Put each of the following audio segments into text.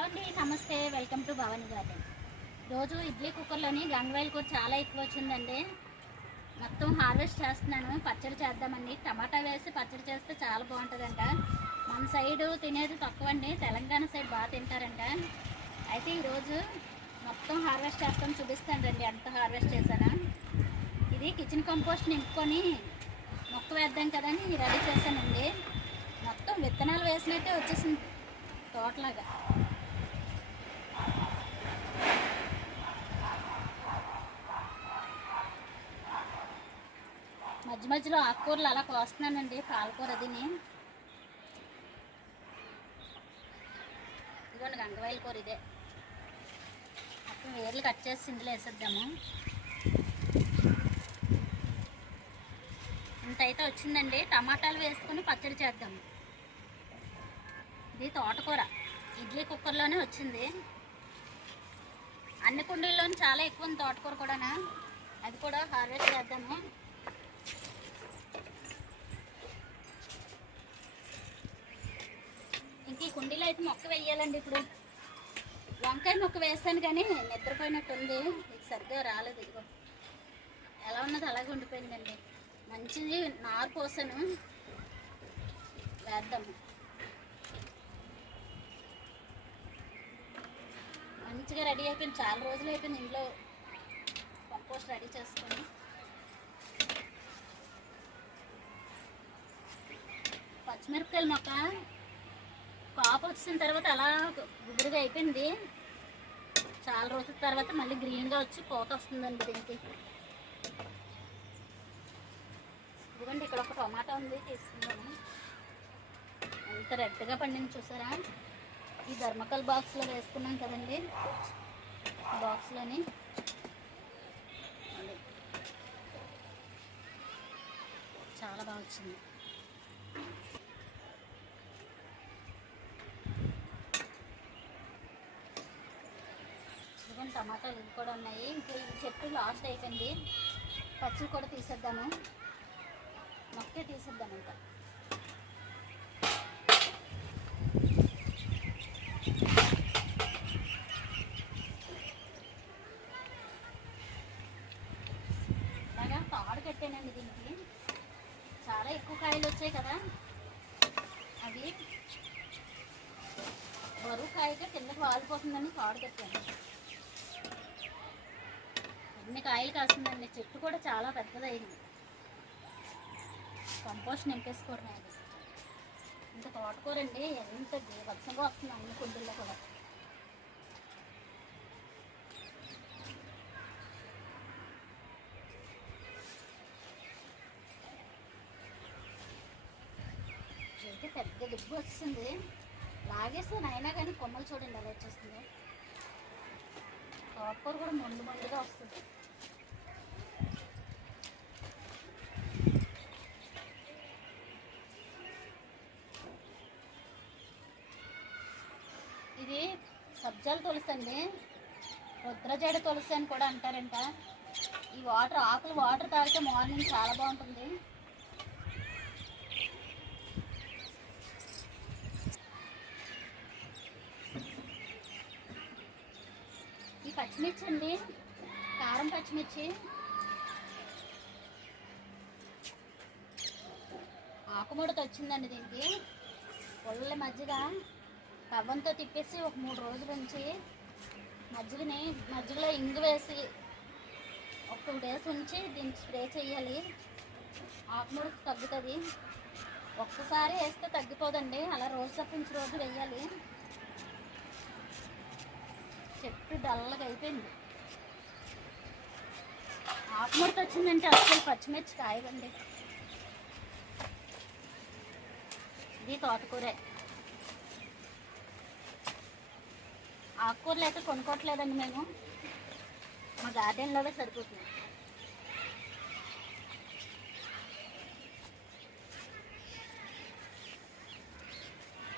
Hello అండి నమస్తే. Welcome to Bhavani garden. రోజు ఇడ్లీ కుక్కర్లోని గంగవాయిల్ కూర చాలా ఎక్కువ వచ్చిందండి. మొత్తం హార్వెస్ట్ చేస్తున్నాను. పచ్చడి చేద్దామండి. టమాటా వేసి పచ్చడి చేస్తే చాలా బాగుంటుందంట. మన సైడు తినేది తక్కువ అండి తెలంగాణ సైడ్ బాగా తింటారంట. అయితే ఈరోజు మొత్తం హార్వెస్ట్ చేస్తాను. చూపిస్తాను రండి ఎంత హార్వెస్ట్ చేశాను. ఇది కిచెన్ కంపోస్ట్ నింపుకొని మొక్క వేద్దాం కదని రెడీ చేశానండి. మొత్తం విత్తనాలు వేసినట్టే వచ్చేసింది తోటలాగా. మధ్య మధ్యలో ఆకుకూరలు అలా కోస్తున్నానండి పాలకూర అదిని. ఇదిగోండి గంగవాయిల కూర ఇదే. అప్పుడు వేర్లు కట్ చేసి ఇందులో వేసేద్దాము. ఇంత అయితే వచ్చిందండి. టమాటాలు వేసుకొని పచ్చడి చేద్దాము. ఇది తోటకూర. ఇడ్లీ కుక్కర్లోనే వచ్చింది. అన్ని కుండీల్లోనే చాలా ఎక్కువ ఉంది తోటకూర కూడా అది కూడా హార్వెస్ట్ చేద్దాము ఇంక ఈ కుండీలో అయితే మొక్క వేయాలండి ఇప్పుడు. వంకాయ మొక్క వేస్తాను కానీ నిద్రపోయినట్టు ఉంది ఇది సరిగ్గా రాలేదు ఇదిగో. ఎలా ఉన్నది అలాగే ఉండిపోయిందండి. మంచిది నారు పోసాను. వేద్దాము మంచిగా రెడీ అయిపోయింది. చాలా రోజులు అయిపోయింది ఇంట్లో కంపోస్ట్ రెడీ చేసుకొని. పచ్చిమిరపకాయల మొక్క పాప వచ్చిన తర్వాత అలా గుబురుగా అయిపోయింది. చాలా రోజుల తర్వాత మళ్ళీ గ్రీన్గా వచ్చి పోత వస్తుందండి దీనికి. ఇదిగోండి ఇక్కడ ఒక టొమాటో ఉంది తీసుకుందాము. ఎంత రెడ్గా పండింది చూసారా? ఈ ధర్మకల్ బాక్స్లో వేసుకున్నాం కదండి. బాక్స్లోని చాలా బాగా వచ్చింది. టమాటాలు ఇవి కూడా ఉన్నాయి. ఇంకా ఈ చెట్టు లాస్ట్ అయిపోయింది. పచ్చి కూడా తీసేద్దాము. మొక్కే తీసేద్దాం ఇంకా. బాగా తాడు కట్టానండి దీనికి. చాలా ఎక్కువ కాయలు వచ్చాయి కదా. అవి బరువు కాయగా కిందకి వాలిపోతుందని తాడు కట్టాను. అన్ని కాయలు కాస్తుందండి చెట్టు కూడా చాలా పెద్దదైంది కంపోస్ట్ నింపేసుకోవడం అది ఇంత తోటకూరండి ఎంత బీభత్సంగా వస్తుంది అన్ని కుండీల్లో కూడా. అయితే పెద్ద దుబ్బు వస్తుంది. లాగేస్తాను అయినా కానీ కొమ్మలు చూడండి అలా వచ్చేస్తుంది. తోటకూర కూడా ముందు ముందుగా వస్తుంది ఇది సబ్జాల తులసి అండి రుద్రజడ తులసి అని కూడా అంటారంట. ఈ వాటర్ ఆకులు వాటర్ తాగితే మార్నింగ్ చాలా బాగుంటుంది. ఈ పచ్చిమిర్చి అండి. కారం పచ్చిమిర్చి. ఆకుముడత వచ్చిందండి దీనికి. పొల్ల మధ్యగా కవ్వంతో తిప్పేసి ఒక మూడు రోజుల నుంచి మజ్జిగని మజ్జిగలో ఇంగు వేసి ఒక టూ డేస్ ఉంచి దీనికి స్ప్రే చేయాలి. ఆకుముడత తగ్గుతుంది. ఒక్కసారి వేస్తే తగ్గిపోదండి. అలా రోజు తప్పించి రోజు వేయాలి. చెట్టు డల్లగా అయిపోయింది. ఆకుముడత వచ్చిందంటే అసలు పచ్చిమిర్చి కాయగండి ఇది తోటకూరే. ఆకుకూరలు అయితే కొనుక్కోవట్లేదండి మేము. మా గార్డెన్లోనే సరిపోతుంది.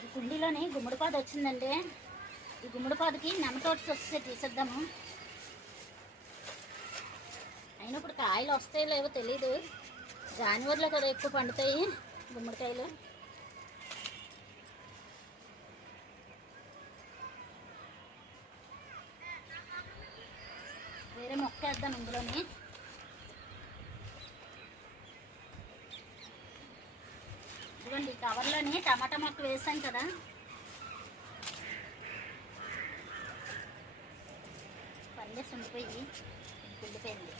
ఈ కుండీలోని గుమ్మడిపాదు వచ్చిందండి. ఈ గుమ్మడిపాదుకి నెమటోట్స్ వస్తే తీసేద్దాము. అయినా ఇప్పుడు కాయలు వస్తాయో లేవో తెలీదు. జనవరిలో కదా ఎక్కువ పండుతాయి గుమ్మడికాయలు. మొక్కేద్దాం ఇందులోని. ఇదిగోండి కవర్లోని టమాటా మొక్క వేసాం కదా. పల్లెస్ ఉండిపోయి కుళ్ళిపోయింది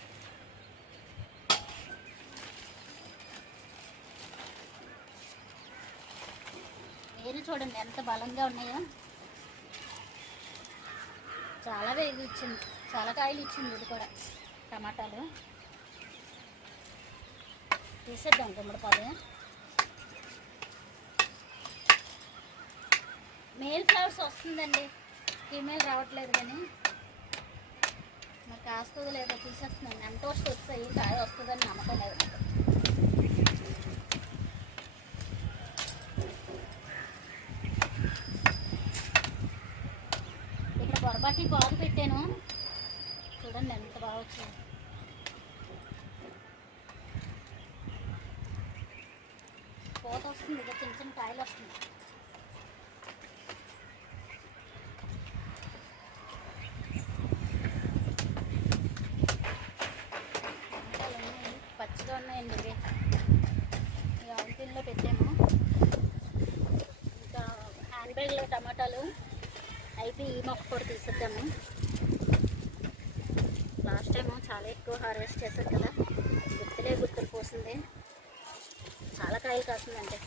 వేరు చూడండి ఎంత బలంగా ఉన్నాయో. చాలా వేగి వచ్చింది చాలా కాయలు ఇచ్చింది ఇది కూడా. టమాటాలు. తీసేద్దాం గుమ్మడిపాలు మేల్ ఫ్లవర్స్ వస్తుందండి. ఫీమేల్ రావట్లేదు కానీ. మరి కాస్తుందో లేదో తీసేస్తున్నాను. ఎంత వస్తే వస్తాయి? కాయ వస్తుందని నమ్మకం లేదు ఇక్కడ పొరపాటి పాలు పెట్టాను. చూడండి ఎంత బాగా వచ్చింది. పోత వస్తుంది ఇక చిన్న చిన్న కాయలు వస్తుంది టమాటాలు ఉన్నాయి పచ్చిగా ఉన్నాయండి ఇవి ఇక ఆవుపిల్లో పెట్టాము ఇంకా హ్యాండ్ బ్యాగ్లో టమాటాలు అయితే ఈ మొక్క కూడా తీసేద్దాము లాస్ట్ టైం చాలా ఎక్కువ హార్వెస్ట్ చేశారు కదా. గుర్తులే గుర్తులు పోసింది. చాలా కాయలు కాస్తుందండి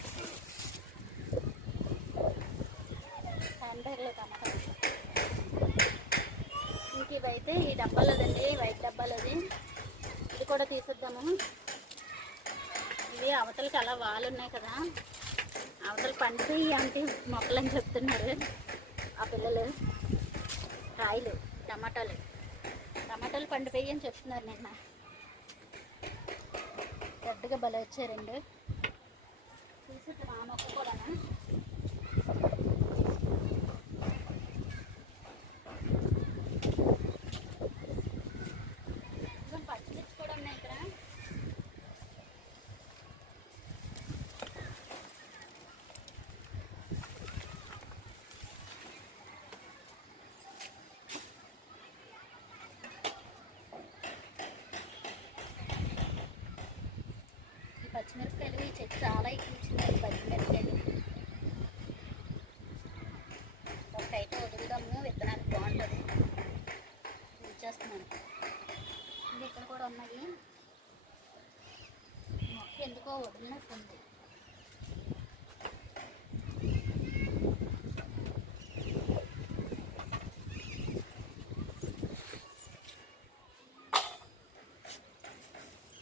హ్యాండ్ టమాటా. ఇంక ఇవైతే ఈ డబ్బాలదండి వైట్ డబ్బాలది. ఇది కూడా తీసేద్దాము. ఇవి అవతలకి అలా వాళ్ళు ఉన్నాయి కదా. అవతల పండి అంటే మొక్కలని చెప్తున్నారు. ఆ పిల్లలు కాయలు టమాటాలు. టమాటాలు పండిపోయి అని చెప్తున్నారు నిన్న. పెద్దగా బల వచ్చారండి చూసి ఆ మొక్క పచ్చిమిరపకాయలు ఈ చెట్టు చాలా ఎక్కువ ఇచ్చినాయి పచ్చిమిరపకాయలు. ఒకటైతే వదులుదాము విత్తనాలు బాగుంటుంది. ఇచ్చేస్తున్నాను ఇంకా ఇక్కడ కూడా ఉన్నాయి. మొక్క ఎందుకో వదిలినట్టుంది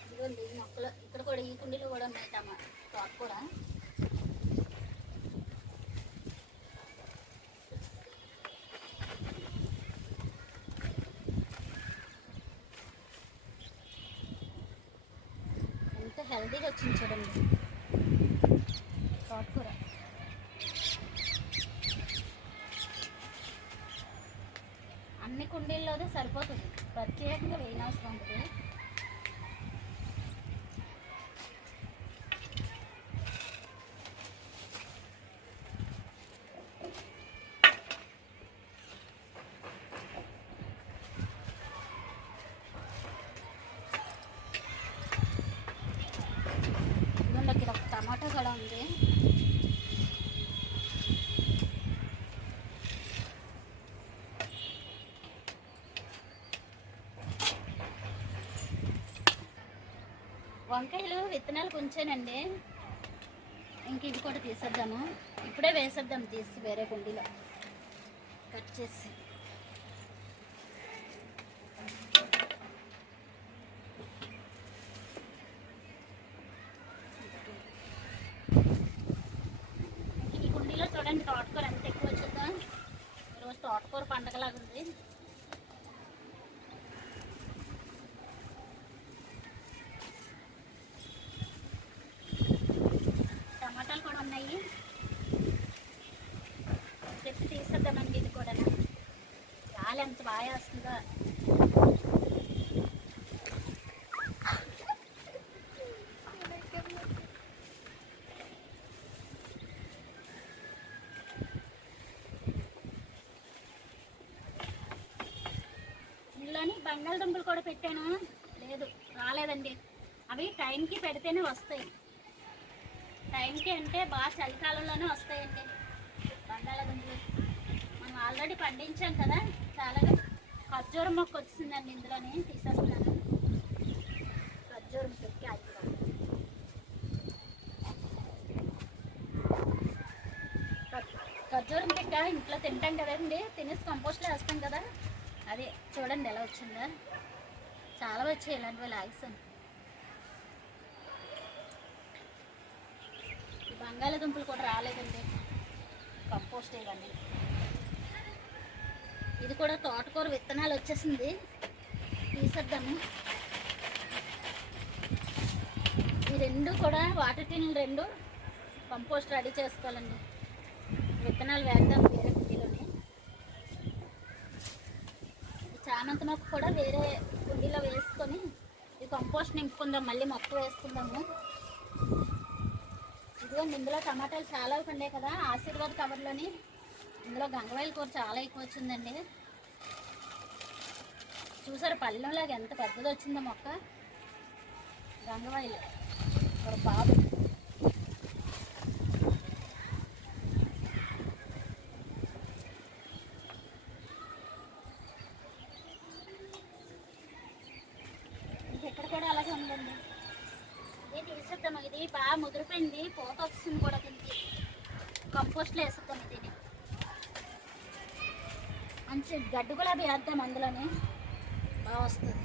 ఇదిగోండి ఈ మొక్కలు ఇక్కడ కూడా ఈ కుండీలో కూడా ఉన్నాయి టమా తోట కూడా ఎంత హెల్తీగా వచ్చింది చూడండి తోటకూర అన్ని కుండీల్లోదే సరిపోతుంది. ప్రత్యేకంగా వేయనవసరం ఉంటుంది ఇదిగోండి ఇక్కడ ఒక టమాటా కూడా ఉంది వంకాయలు విత్తనాలు కొంచానండి. ఇంక ఇవి కూడా తీసేద్దాము. ఇప్పుడే వేసేద్దాం తీసి వేరే కుండీలో. కట్ చేసి ఈ కుండీలో చూడండి తోటకూర ఎంత ఎక్కువ వచ్చిందో ఈరోజు తోటకూర పండగలాగా ఉంది టమాటాలు కూడా ఉన్నాయి చెప్పి తీసేద్దామండి ఇది కూడా గాలి ఎంత బాగా వస్తుందో. ఇందులోని బంగాళదుంపలు కూడా పెట్టాను. లేదు రాలేదండి. అవి టైంకి పెడితేనే వస్తాయి. టైంకి అంటే బాగా చలికాలంలోనే వస్తాయండి బంగాళదుంపలు. ఆల్రెడీ పండించాం కదా. చాలా ఖర్జూరం మొక్క వచ్చిందండి ఇందులోనే తీసేస్తున్నాను. ఖర్జూరం పెట్టి ఖర్జూరం పిక్క ఇంట్లో తింటాం కదండి. తినేసి కంపోస్ట్లో వేస్తాం కదా. అదే చూడండి ఎలా వచ్చిందా. చాలా వచ్చాయి ఇలాంటివి లాగిస్తాను ఈ బంగాళాదుంపలు కూడా రాలేదండి. కంపోస్ట్ ఇవన్నీ. ఇది కూడా తోటకూర విత్తనాలు వచ్చేసింది. తీసేద్దాము. ఈ రెండు కూడా వాటర్ టిన్లు రెండు. కంపోస్ట్ రెడీ చేసుకోవాలండి. విత్తనాలు వేద్దాం వేరే కుండీలోని. ఈ చామంతి మొక్క కూడా వేరే కుండీలో వేసుకొని ఈ కంపోస్ట్ నింపుకుందాం. మళ్ళీ మొక్క వేసుకుందాము. ఇదిగో ఇందులో టమాటాలు చాలా పండాయి కదా. ఆశీర్వాద్ కవర్లోని ఇందులో గంగవాయిల కూర చాలా ఎక్కువ వచ్చిందండి. చూసారు పళ్ళెంలాగా ఎంత పెద్దది వచ్చిందో మొక్క? గంగవాయిలు ఒక బాబు. ఇక్కడ కూడా అలాగే ఉందండి. ఇది తీసేద్దాం ఇది బాగా ముదిరిపోయింది. పూత వస్తుంది కూడా దీనికి. కంపోస్ట్లో వేసేద్దాం. మంచి గడ్డు గులాబీ వేద్దాం అందులోనే. బాగా వస్తుంది.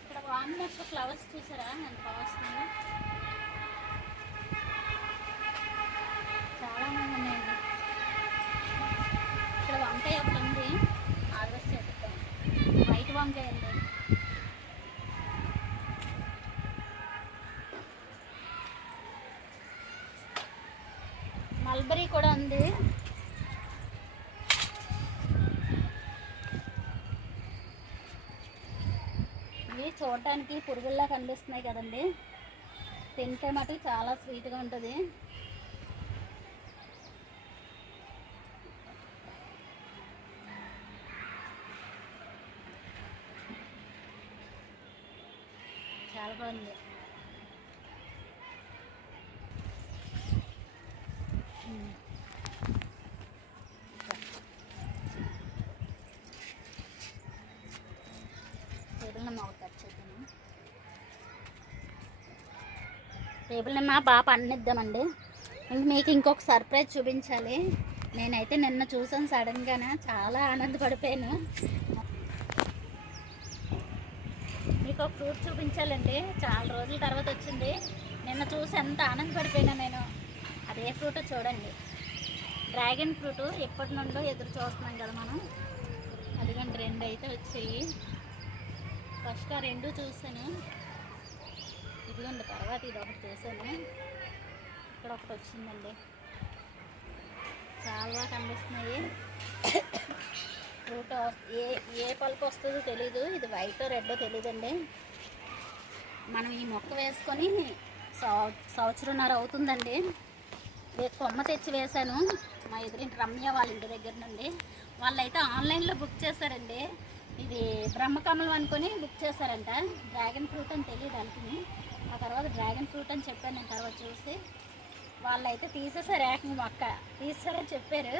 ఇక్కడ వామినట్స్ ఫ్లవర్స్ చూసారా? ఎంత బాగా వస్తుందో చాలా మంది ఉన్నాయండి ఇక్కడ వంకాయ ఒకటి ఉంది హార్వెస్ట్ చేసేద్దాం వైట్ వంకాయ అండి మల్బరీ కూడా ఉంది ఇవి చూడటానికి పురుగుల్లా కనిపిస్తున్నాయి కదండి. తింటే మటుకు చాలా స్వీట్గా ఉంటుంది. చాలా బాగుంది ఉమ్. టేబుల్ నిమ్మ ఒకటి కట్ చేద్దాము టేబుల్ నిమ్మ బాగా పండిద్దామండి ఇంక మీకు ఇంకొక సర్ప్రైజ్ చూపించాలి. నేనైతే నిన్న చూసాను సడన్గానే చాలా ఆనందపడిపోయాను. మీకు ఒక ఫ్రూట్ చూపించాలండి చాలా రోజుల తర్వాత వచ్చింది. నిన్న చూసి ఎంత ఆనందపడిపోయినా నేను. అదే ఫ్రూట్ చూడండి. డ్రాగన్ ఫ్రూట్ ఎప్పటి నుండో ఎదురు చూస్తున్నాం కదా మనం. అదిగండి రెండు అయితే వచ్చాయి. ఫస్ట్ ఆ రెండు చూసాను ఇదిగోండి తర్వాత ఇది ఒకటి చేశాను. ఇక్కడ ఒకటి వచ్చిందండి. చాలా బాగా కనిపిస్తున్నాయి. ఫ్రూట్ ఏ ఏ పలుపు వస్తుందో తెలీదు. ఇది వైట్ రెడ్డో తెలియదండి మనం ఈ మొక్క వేసుకొని సంవ- సంవత్సరంన్నర అవుతుందండి. రేపు కొమ్మ తెచ్చి వేశాను. మా ఎదురింటి రమ్య వాళ్ళ ఇంటి దగ్గర నుండి. వాళ్ళైతే ఆన్లైన్లో బుక్ చేశారండి. ఇది బ్రహ్మకమలం అనుకొని బుక్ చేశారంట. డ్రాగన్ ఫ్రూట్ అని తెలియదు అనుకుని ఆ తర్వాత డ్రాగన్ ఫ్రూట్ అని చెప్పాను నేను తర్వాత చూసి. వాళ్ళైతే తీసేసారు ఏకంగా మొక్క తీసేసారని చెప్పారు.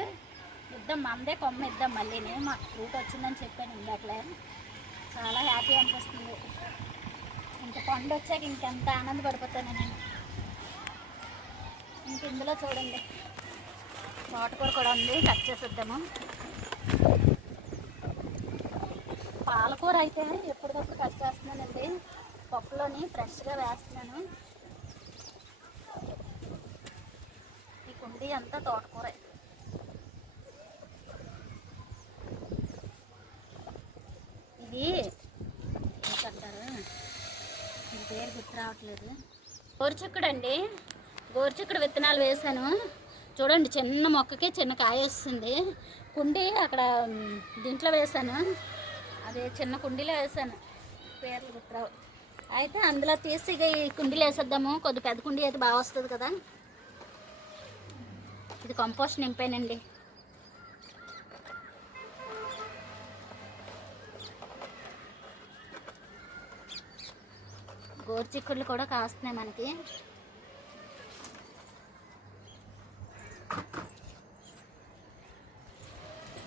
ఇద్దాం మందే కొమ్మ ఇద్దాం మళ్ళీ. నేను మాకు ఫ్రూట్ వచ్చిందని చెప్పాను ఇందాకలే. చాలా హ్యాపీ అనిపిస్తుంది. ఇంక పండు వచ్చాక ఇంకెంత ఆనందపడిపోతాను నేను. ఇంక ఇందులో చూడండి. తోటకూర కూడా ఉంది. కట్ చేసేద్దాము. పాలకూర అయితే ఎప్పటికప్పుడు కట్ చేస్తున్నానండి. పప్పులోని ఫ్రెష్గా వేస్తున్నాను. ఈ కుండీ అంతా తోటకూర. ఇది ఏంటంటారు? ఇది పేరు గుర్తు రావట్లేదు. గోరుచుక్కుడు అండి గోరుచుక్కడు విత్తనాలు వేసాను చూడండి చిన్న మొక్కకి చిన్న కాయ వస్తుంది. కుండీ అక్కడ దీంట్లో వేసాను అదే చిన్న కుండీలో వేసాను పేర్లు గుర్తురావు అయితే అందులో తీసి ఇక ఈ కుండీలు వేసేద్దాము. కొద్ది పెద్ద కుండీ అయితే బాగా వస్తుంది కదా. ఇది కంపోస్ట్ నింపానండి. గోర్చిక్కుళ్ళు కూడా కాస్తున్నాయి మనకి.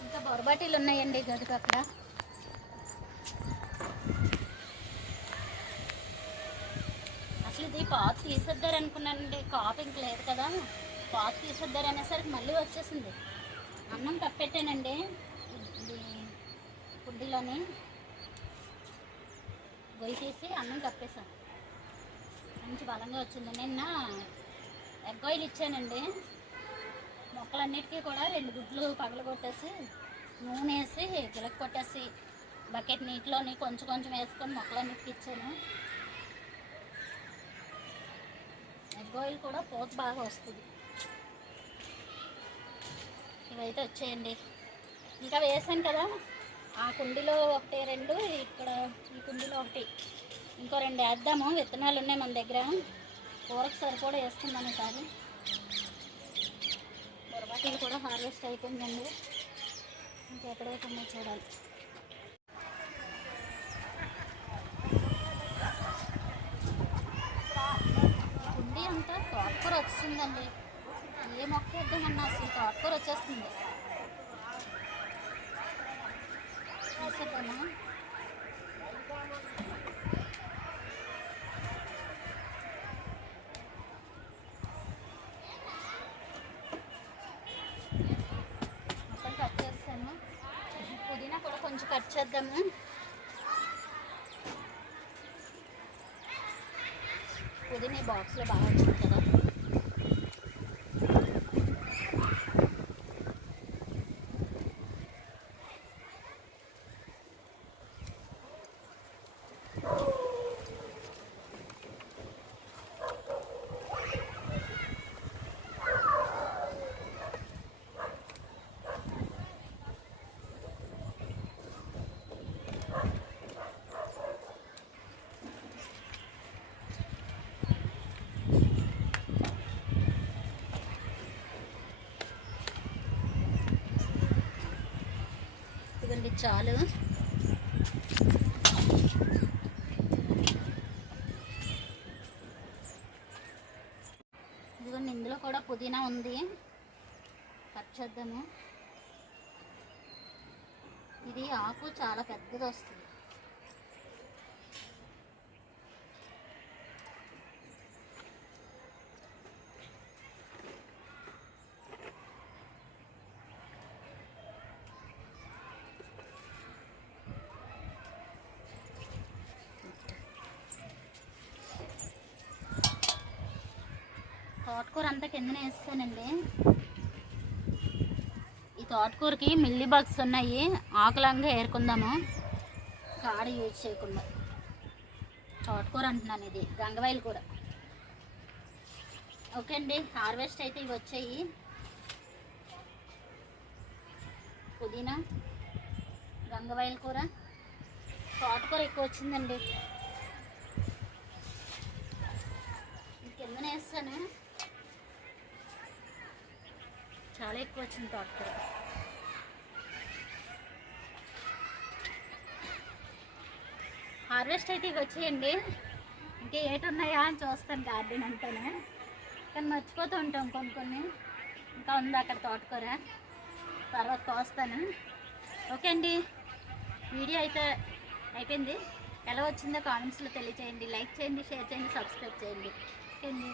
ఇంకా బొరబాటీలు ఉన్నాయండి గదికి అక్కడ. కాపు తీసేద్దారు అనుకున్నానండి కాపు ఇంక లేదు కదా. కాత్ తీసేద్దారు అనేసరికి మళ్ళీ వచ్చేసింది. అన్నం కప్పెట్టానండి ఇది గొయ్యి తీసి అన్నం కప్పేసాను మంచి బలంగా వచ్చింది. నిన్న ఎగ్ ఆయిల్ ఇచ్చానండి. మొక్కలన్నిటికీ కూడా రెండు గుడ్లు పగల కొట్టేసి నూనె వేసి గిలక కొట్టేసి బకెట్ నీటిలోని కొంచెం కొంచెం వేసుకొని మొక్కలన్నిటికీ ఇచ్చాను. ఎగ్ ఆయిల్ కూడా పోత బాగా వస్తుంది. ఇవైతే వచ్చేయండి. ఇంకా వేసాను కదా ఆ కుండీలో ఒకటి రెండు ఇక్కడ ఈ కుండీలో ఒకటి ఇంకో రెండు వేద్దాము. విత్తనాలు ఉన్నాయి మన దగ్గర. కూరకు సరిపడా వేసుకుందాం కాదు బొరబాటీలు కూడా హార్వెస్ట్ అయిపోయిందండి. ఇంకా ఎక్కడైతే ఉన్నాయో చూడాలి కుండీ అంతా వస్తుందండి. వచ్చిందండి ఏ మొక్క వేద్దామన్నా అసలు తోటకూర వచ్చేస్తుంది. వేసేద్దామా మొత్తం కట్ చేస్తాను పుదీనా కూడా కొంచెం కట్ చేద్దాము. పుదీనా బాక్స్లో బాగా వచ్చింది కదా ఇదిగోండి చాలు. ఇదిగోండి ఇందులో కూడా పుదీనా ఉంది. కట్ చేద్దాము. ఇది ఆకు చాలా పెద్దది వస్తుంది. తోటకూర అంతా కిందనే వేస్తానండి. ఈ తోటకూరకి మిల్లీ బగ్స్ ఉన్నాయి. ఆకులంగా ఏరుకుందాము. కాడ యూజ్ చేయకుండా. తోటకూర అంటున్నాను ఇది గంగవాయిలు కూర. ఓకే అండి హార్వెస్ట్ అయితే ఇవి వచ్చాయి. పుదీనా గంగవాయిల కూర. తోటకూర ఎక్కువ వచ్చిందండి. కిందనే వేస్తాను. చాలా ఎక్కువ వచ్చింది తోటకూర. హార్వెస్ట్ అయితే ఇవి వచ్చేయండి. ఇంకా ఏటి ఉన్నాయా అని చూస్తాను గార్డెన్ అంతానే. కానీ మర్చిపోతూ ఉంటాం కొన్ని కొన్ని. ఇంకా ఉంది అక్కడ తోటకూర. తర్వాత కోస్తాను. ఓకే అండి. వీడియో అయితే అయిపోయింది. ఎలా వచ్చిందో కామెంట్స్లో తెలియచేయండి. లైక్ చేయండి షేర్ చేయండి సబ్స్క్రైబ్ చేయండి. ఓకే అండి.